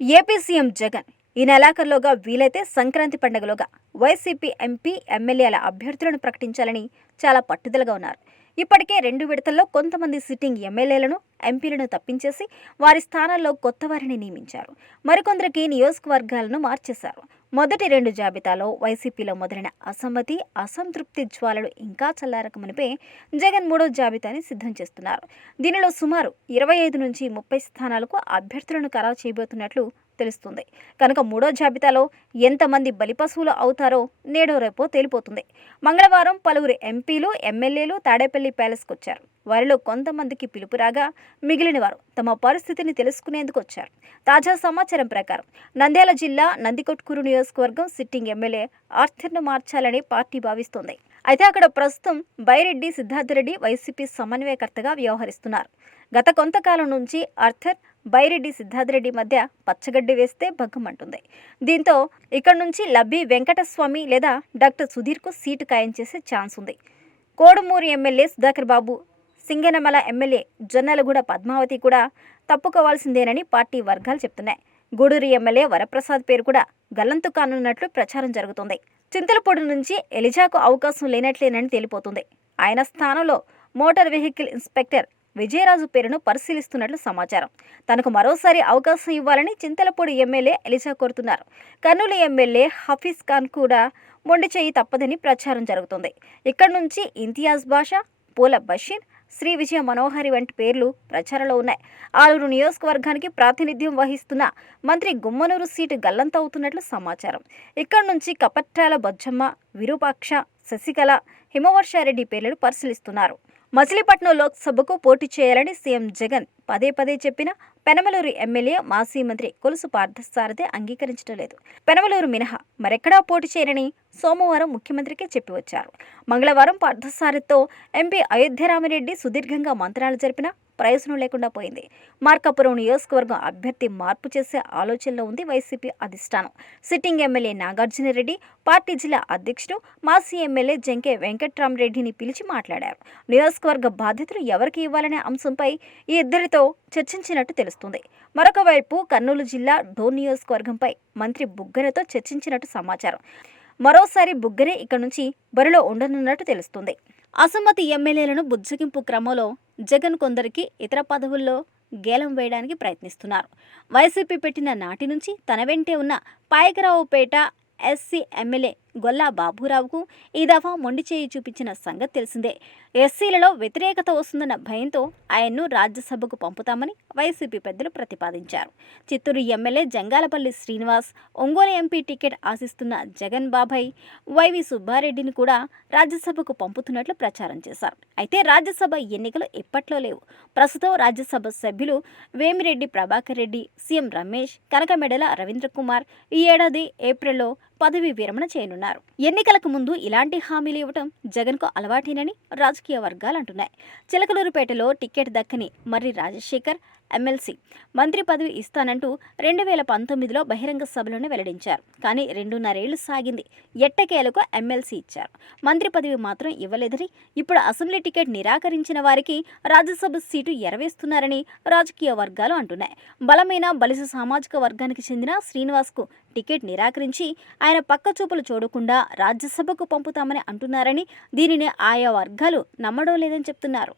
AP CM Jagan ఈ నెలాఖరులోగా వీలైతే Sankranti పండుగలోగా YCP MP ఎమ్మెల్యేల అభ్యర్థులను ప్రకటించాలని చాలా పట్టుదలగా ఉన్నారు. ఇప్పటికే 2 విడతల్లో కొంతమంది సిట్టింగ్ ఎమ్మెల్యేలను, ఎంపీలను తప్పించేసి వారి స్థానాల్లో కొత్త వారిని నియమించారు. మరికొందరికి నియోజకవర్గాలను మార్చేశారు. మొదటి 2 జాబితాలో వైసీపీలో మొదలైన అసమ్మతి, అసంతృప్తి జ్వాలలు ఇంకా చల్లారకమునిపే జగన్ 3వ జాబితాని సిద్ధం చేస్తున్నారు. దీనిలో సుమారు 25 నుంచి 30 స్థానాలకు అభ్యర్థులను ఖరారు చేయబోతున్నట్లు తెలుస్తుంది. కనుక 3వ జాబితాలో ఎంతమంది బలిపశువులు అవుతారో నేడో రేపో తేలిపోతుంది. మంగళవారం పలువురు ఎంపీలు, ఎమ్మెల్యేలు తాడేపల్లి ప్యాలెస్కు వచ్చారు. వారిలో కొంతమందికి పిలుపు రాగా మిగిలిన వారు తమ పరిస్థితిని తెలుసుకునేందుకు వచ్చారు. తాజా సమాచారం ప్రకారం నంద్యాల జిల్లా నందికొట్కూరు నియోజకవర్గం సిట్టింగ్ ఎమ్మెల్యే ఆర్థర్ను మార్చాలని పార్టీ భావిస్తోంది. అయితే అక్కడ ప్రస్తుతం బైరెడ్డి సిద్ధార్థరెడ్డి వైసీపీ సమన్వయకర్తగా వ్యవహరిస్తున్నారు. గత కొంతకాలం నుంచి ఆర్థర్, బైరెడ్డి సిద్ధార్థరెడ్డి మధ్య పచ్చగడ్డి వేస్తే భగ్గమంటుంది. దీంతో ఇక్కడ నుంచి లబ్బి వెంకటస్వామి లేదా డాక్టర్ సుధీర్కు సీటు ఖాయం చేసే ఛాన్స్ ఉంది. కోడుమూరు ఎమ్మెల్యే సుధాకర్ బాబు, సింగనమల ఎమ్మెల్యే జొన్నలగూడ పద్మావతి కూడా తప్పుకోవాల్సిందేనని పార్టీ వర్గాలు చెప్తున్నాయి. గూడూరు ఎమ్మెల్యే వరప్రసాద్ పేరు కూడా గల్లంతు కానున్నట్లు ప్రచారం జరుగుతుంది. చింతలపూడి నుంచి ఎలిజాకు అవకాశం లేనట్లేనని తేలిపోతుంది. ఆయన స్థానంలో మోటార్ వెహికల్ ఇన్స్పెక్టర్ విజయరాజు పేరును పరిశీలిస్తున్నట్లు సమాచారం. తనకు మరోసారి అవకాశం ఇవ్వాలని చింతలపూడి ఎమ్మెల్యే ఎలిజా కోరుతున్నారు. కర్నూలు ఎమ్మెల్యే హఫీజ్ ఖాన్ కూడా మొండి చేయి తప్పదని ప్రచారం జరుగుతుంది. ఇక్కడి నుంచి ఇంతియాజ్ బాషా, పూల బషీర్, శ్రీ విజయ మనోహరి వంటి పేర్లు ప్రచారంలో ఉన్నాయి. ఆలూరు నియోజకవర్గానికి ప్రాతినిధ్యం వహిస్తున్న మంత్రి గుమ్మనూరు సీటు గల్లంతవుతున్నట్లు సమాచారం. ఇక్కడి నుంచి కపట్టాల బొజ్జమ్మ, విరూపాక్ష, శశికళ, హిమవర్షారెడ్డి పేర్లను పరిశీలిస్తున్నారు. మచిలీపట్నం లోక్సభకు పోటీ చేయాలని సీఎం జగన్ పదే పదే చెప్పినా పెనమలూరు ఎమ్మెల్యే, మాజీ మంత్రి కొలుసు పార్థసారథి అంగీకరించడం లేదు. పెనమలూరు మినహా మరెక్కడా పోటీ చేయరని సోమవారం ముఖ్యమంత్రికి చెప్పి వచ్చారు. మంగళవారం పార్థసారథితో ఎంపీ అయోధ్యరామిరెడ్డి సుదీర్ఘంగా మంత్రాలు జరిపినా ప్రయోజనం లేకుండా పోయింది. మార్కాపురం నియోజకవర్గం అభ్యర్థి మార్పు చేసే ఆలోచనలో ఉంది వైసీపీ అధిష్టానం. సిట్టింగ్ ఎమ్మెల్యే నాగార్జునరెడ్డి పార్టీ జిల్లా అధ్యక్షుడు, మాజీ ఎమ్మెల్యే జంకే వెంకట్రామరెడ్డిని పిలిచి మాట్లాడారు. నియోజకవర్గ బాధ్యతలు ఎవరికి ఇవ్వాలనే అంశంపై ఈ ఇద్దరితో చర్చించినట్టు తెలుస్తుంది. మరొక వైపు కర్నూలు జిల్లా డోన్ నియోజకవర్గంపై మంత్రి బుగ్గనతో చర్చించినట్టు సమాచారం. మరోసారి బుగ్గనే ఇక్కడి నుంచి బరిలో ఉండనున్నట్టు తెలుస్తుంది. అసమ్మతి ఎమ్మెల్యేలను బుజ్జగింపు క్రమంలో జగన్ కొందరికి ఇతర పదవుల్లో గేలం వేయడానికి ప్రయత్నిస్తున్నారు. వైసీపీ పెట్టిన నాటి నుంచి తన వెంటే ఉన్న పాయకరావుపేట ఎస్సీ ఎమ్మెల్యే గొల్లా బాబురావుకు ఈ దఫా మొండి చేయి చూపించిన సంగతి తెలిసిందే. ఎస్సీలలో వ్యతిరేకత వస్తుందన్న భయంతో ఆయన్ను రాజ్యసభకు పంపుతామని వైసీపీ పెద్దలు ప్రతిపాదించారు. Chittoor MLA Jangalapalli Srinivas, Ongole MP ticket ఆశిస్తున్న జగన్ బాబాయ్ వైవి సుబ్బారెడ్డిని కూడా రాజ్యసభకు పంపుతున్నట్లు ప్రచారం చేశారు. అయితే రాజ్యసభ ఎన్నికలు ఇప్పట్లో లేవు. ప్రస్తుతం రాజ్యసభ సభ్యులు వేమిరెడ్డి ప్రభాకర్ రెడ్డి, సీఎం రమేష్, కనకమెడల రవీంద్ర కుమార్ ఈ ఏడాది ఏప్రిల్లో పదవి విరమణ చేయనున్నారు. ఎన్నికలకు ముందు ఇలాంటి హామీలు ఇవ్వటం జగన్కు అలవాటేనని రాజకీయ వర్గాలు అంటున్నాయి. చిలకలూరుపేటలో టికెట్ దక్కని మర్రి రాజశేఖర్ ఎమ్మెల్సీ మంత్రి పదవి ఇస్తానంటూ 2019లో బహిరంగ సభలోనే వెల్లడించారు. కానీ 2.5 ఏళ్లు సాగింది. ఎట్టకేలకు ఎమ్మెల్సీ ఇచ్చారు. మంత్రి పదవి మాత్రం ఇవ్వలేదని, ఇప్పుడు అసెంబ్లీ టికెట్ నిరాకరించిన వారికి రాజ్యసభ సీటు ఎరవేస్తున్నారని రాజకీయ వర్గాలు అంటున్నాయి. బలమైన బలిస సామాజిక వర్గానికి చెందిన శ్రీనివాస్కు టికెట్ నిరాకరించి ఆయన పక్క చూపులు చూడకుండా రాజ్యసభకు పంపుతామని అంటున్నారని, దీనిని ఆయా వర్గాలు నమ్మడం లేదని చెప్తున్నారు.